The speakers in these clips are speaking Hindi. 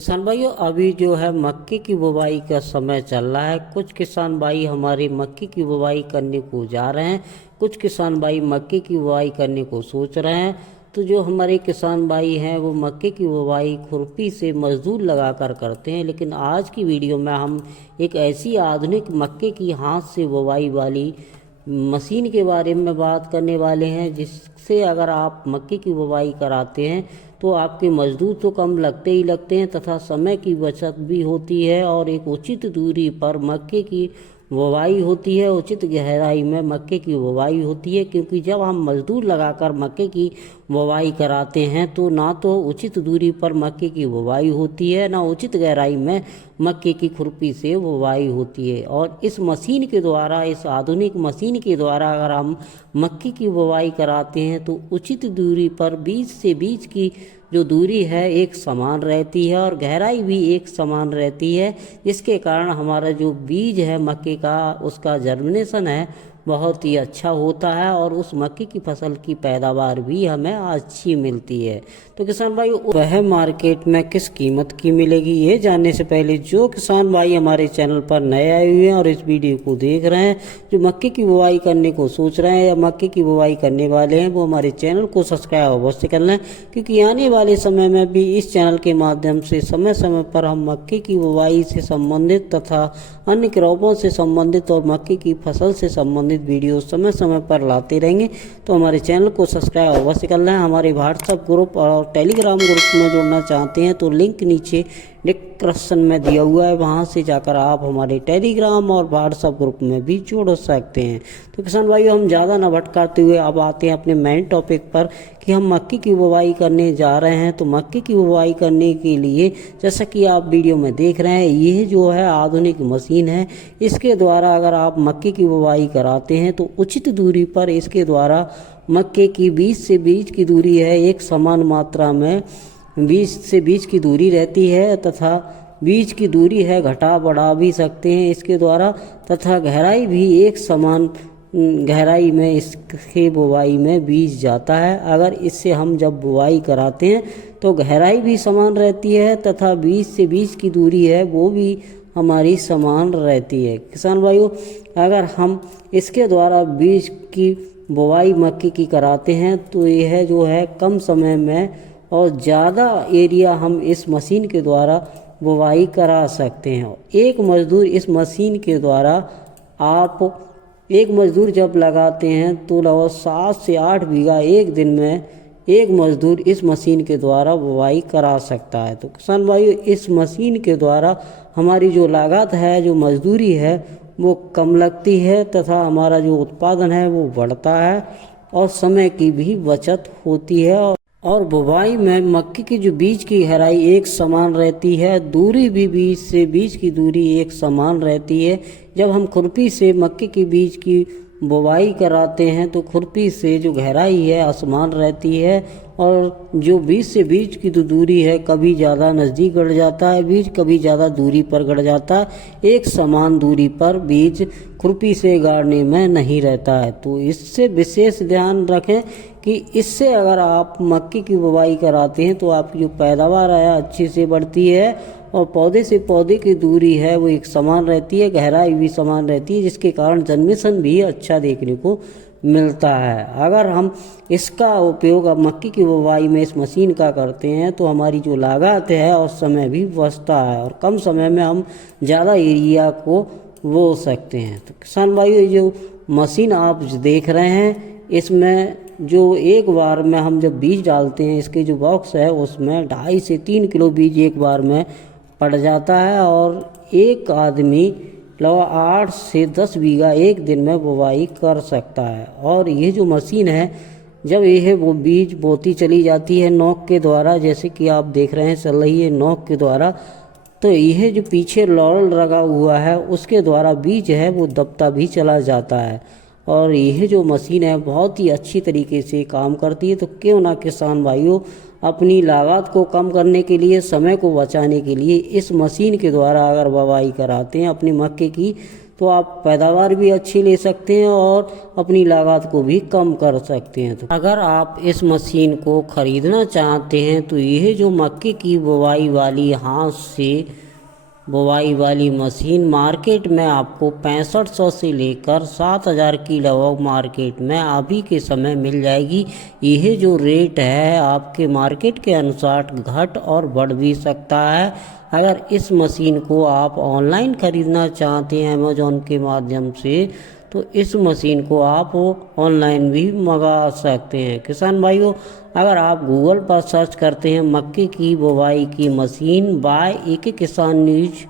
किसान भाइयों, अभी जो है मक्के की बुवाई का समय चल रहा है। कुछ किसान भाई हमारे मक्के की बुवाई करने को जा रहे हैं, कुछ किसान भाई मक्के की बुवाई करने को सोच रहे हैं। तो जो हमारे किसान भाई हैं वो मक्के की बुवाई खुरपी से मजदूर लगाकर करते हैं, लेकिन आज की वीडियो में हम एक ऐसी आधुनिक मक्के की हाथ से बुवाई वाली मशीन के बारे में बात करने वाले हैं, जिससे अगर आप मक्के की बुवाई कराते हैं तो आपके मजदूर तो कम लगते ही लगते हैं तथा समय की बचत भी होती है और एक उचित दूरी पर मक्के की बुवाई होती है, उचित गहराई में मक्के की बुवाई होती है। क्योंकि जब हम मजदूर लगाकर मक्के की बुवाई कराते हैं तो ना तो उचित दूरी पर मक्के की बुवाई होती है, ना उचित गहराई में मक्के की खुरपी से बुवाई होती है। और इस मशीन के द्वारा, इस आधुनिक मशीन के द्वारा अगर हम मक्के की बुवाई कराते हैं तो उचित दूरी पर बीज से बीज की जो दूरी है एक समान रहती है और गहराई भी एक समान रहती है, जिसके कारण हमारा जो बीज है मक्के का, उसका जर्मिनेशन है बहुत ही अच्छा होता है और उस मक्के की फसल की पैदावार भी हमें अच्छी मिलती है। तो किसान भाई वह मार्केट में किस कीमत की मिलेगी, ये जानने से पहले जो किसान भाई हमारे चैनल पर नए आए हुए हैं और इस वीडियो को देख रहे हैं, जो मक्के की बुवाई करने को सोच रहे हैं या मक्के की बुवाई करने वाले हैं, वो हमारे चैनल को सब्सक्राइब अवश्य कर लें। क्योंकि आने वाले समय में भी इस चैनल के माध्यम से समय समय पर हम मक्के की बुवाई से संबंधित तथा अन्य क्रॉपों से संबंधित और मक्के की फसल से संबंधित वीडियो समय समय पर लाते रहेंगे। तो हमारे चैनल को सब्सक्राइब अवश्य कर लें। हमारे व्हाट्सएप ग्रुप और टेलीग्राम ग्रुप में जुड़ना चाहते हैं तो लिंक नीचे डिस्क्रिप्शन में दिया हुआ है, वहां से जाकर आप हमारे टेलीग्राम और व्हाट्सएप ग्रुप में भी जुड़ सकते हैं। तो किसान भाइयों, हम ज़्यादा न भटकाते हुए अब आते हैं अपने मेन टॉपिक पर कि हम मक्के की बुवाई करने जा रहे हैं। तो मक्के की बुवाई करने के लिए जैसा कि आप वीडियो में देख रहे हैं, ये जो है आधुनिक मशीन है। इसके द्वारा अगर आप मक्के की बुवाई कराते हैं तो उचित दूरी पर इसके द्वारा मक्के की बीज से बीज की दूरी है एक समान मात्रा में बीज से बीज की दूरी रहती है तथा बीज की दूरी है घटा बढ़ा भी सकते हैं इसके द्वारा, तथा गहराई भी एक समान गहराई में इसके बुवाई में बीज जाता है। अगर इससे हम जब बुवाई कराते हैं तो गहराई भी समान रहती है तथा बीज से बीज की दूरी है वो भी हमारी समान रहती है। किसान भाइयों, अगर हम इसके द्वारा बीज की बुवाई मक्के की कराते हैं तो यह जो है कम समय में और ज़्यादा एरिया हम इस मशीन के द्वारा बुवाई करा सकते हैं। एक मजदूर इस मशीन के द्वारा आप एक मजदूर जब लगाते हैं तो लगभग 7 से 8 बीघा एक दिन में एक मजदूर इस मशीन के द्वारा बुवाई करा सकता है। तो किसान भाइयों, इस मशीन के द्वारा हमारी जो लागत है, जो मजदूरी है, वो कम लगती है तथा हमारा जो उत्पादन है वो बढ़ता है और समय की भी बचत होती है। और बुवाई में मक्के की जो बीज की गहराई एक समान रहती है, दूरी भी बीज से बीज की दूरी एक समान रहती है। जब हम खुरपी से मक्के की बीज की बुवाई कराते हैं तो खुरपी से जो गहराई है असमान रहती है और जो बीज से बीज की जो दूरी है, कभी ज़्यादा नज़दीक गड़ जाता है बीज, कभी ज़्यादा दूरी पर गड़ जाता है। एक समान दूरी पर बीज खुरपी से गाड़ने में नहीं रहता है। तो इससे विशेष ध्यान रखें कि इससे अगर आप मक्के की बुवाई कराते हैं तो आपकी जो पैदावार है अच्छे से बढ़ती है और पौधे से पौधे की दूरी है वो एक समान रहती है, गहराई भी समान रहती है, जिसके कारण जर्मिनेशन भी अच्छा देखने को मिलता है। अगर हम इसका उपयोग अब मक्के की बुवाई में इस मशीन का करते हैं तो हमारी जो लागत है और समय भी बचता है और कम समय में हम ज़्यादा एरिया को बो सकते हैं। तो किसान भाइयों, जो मशीन आप देख रहे हैं, इसमें जो एक बार में हम जब बीज डालते हैं, इसके जो बॉक्स है उसमें 2.5 से 3 किलो बीज एक बार में पड़ जाता है और एक आदमी लगभग 8 से 10 बीघा एक दिन में बुवाई कर सकता है। और ये जो मशीन है, जब यह वो बीज बोती चली जाती है नोक के द्वारा, जैसे कि आप देख रहे हैं चल रही है नोक के द्वारा, तो यह जो पीछे लॉरल लगा हुआ है उसके द्वारा बीज है वो दबता भी चला जाता है। और यह जो मशीन है बहुत ही अच्छी तरीके से काम करती है। तो क्यों ना किसान भाइयों अपनी लागत को कम करने के लिए, समय को बचाने के लिए इस मशीन के द्वारा अगर बुवाई कराते हैं अपनी मक्के की, तो आप पैदावार भी अच्छी ले सकते हैं और अपनी लागत को भी कम कर सकते हैं। तो अगर आप इस मशीन को ख़रीदना चाहते हैं तो यह जो मक्के की बुवाई वाली हाथ से बुवाई वाली मशीन मार्केट में आपको 6500 से लेकर 7000 की लगभग मार्केट में अभी के समय मिल जाएगी। यह जो रेट है आपके मार्केट के अनुसार घट और बढ़ भी सकता है। अगर इस मशीन को आप ऑनलाइन ख़रीदना चाहते हैं अमेज़ॉन के माध्यम से तो इस मशीन को आप ऑनलाइन भी मंगा सकते हैं। किसान भाइयों, अगर आप गूगल पर सर्च करते हैं मक्के की बुवाई की मशीन बाय एक किसान न्यूज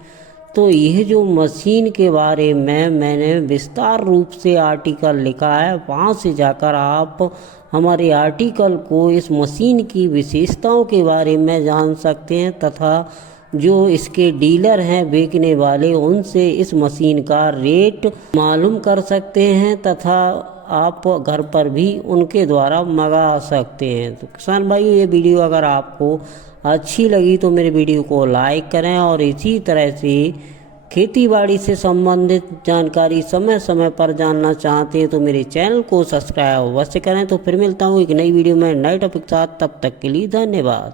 तो यह जो मशीन के बारे में मैंने विस्तार रूप से आर्टिकल लिखा है, वहाँ से जाकर आप हमारे आर्टिकल को इस मशीन की विशेषताओं के बारे में जान सकते हैं तथा जो इसके डीलर हैं बेचने वाले उनसे इस मशीन का रेट मालूम कर सकते हैं तथा आप घर पर भी उनके द्वारा मंगा सकते हैं। तो किसान भाइयों, ये वीडियो अगर आपको अच्छी लगी तो मेरे वीडियो को लाइक करें और इसी तरह से खेतीबाड़ी से संबंधित जानकारी समय समय पर जानना चाहते हैं तो मेरे चैनल को सब्सक्राइब अवश्य करें। तो फिर मिलता हूँ एक नई वीडियो में नए टॉपिक के साथ, तब तक के लिए धन्यवाद।